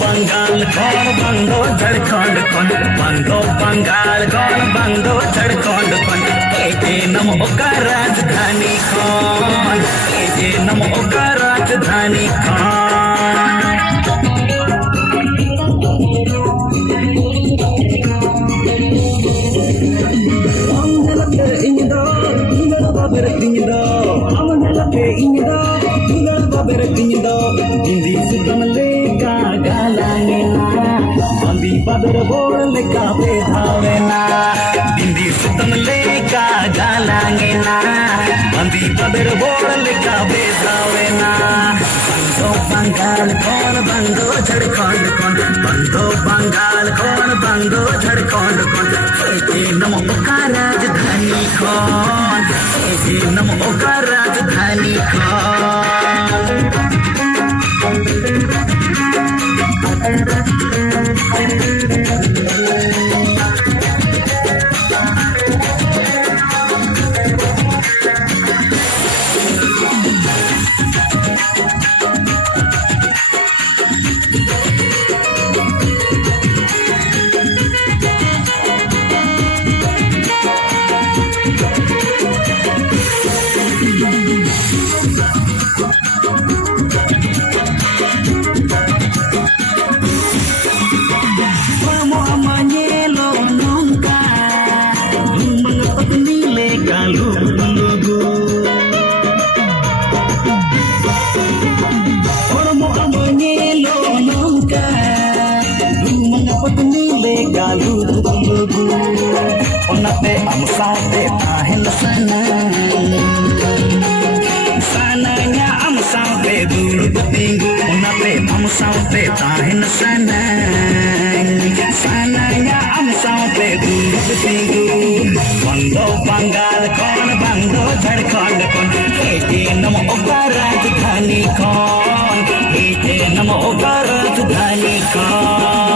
बंगाल कौन बंदो झारखंड कौन बंदो बंगाल कौन बंदो झारखंड कौन एजे नमो का राजधानी कौन एजे नमो का राजधानी कौन Hindi sudah meleka galangena, bandi badar bor leka bedhavena. Hindi sudah meleka galangena, bandi badar bor leka bedhavena. Bando Bengal kaun bando Jharkhand kaun, bando Bengal kaun bando Jharkhand kaun. Eje namo ka rajdhani kaun, eje namo ka rajdhani kaun. Onate am saute tahin sana sananya am saute dulu tinggu onate am saute tahin sana sananya am saute dulu tinggu bando Bengal kaun bando Jharkhand kaun eje namo ka rajdhani kaun eje namo ka rajdhani kaun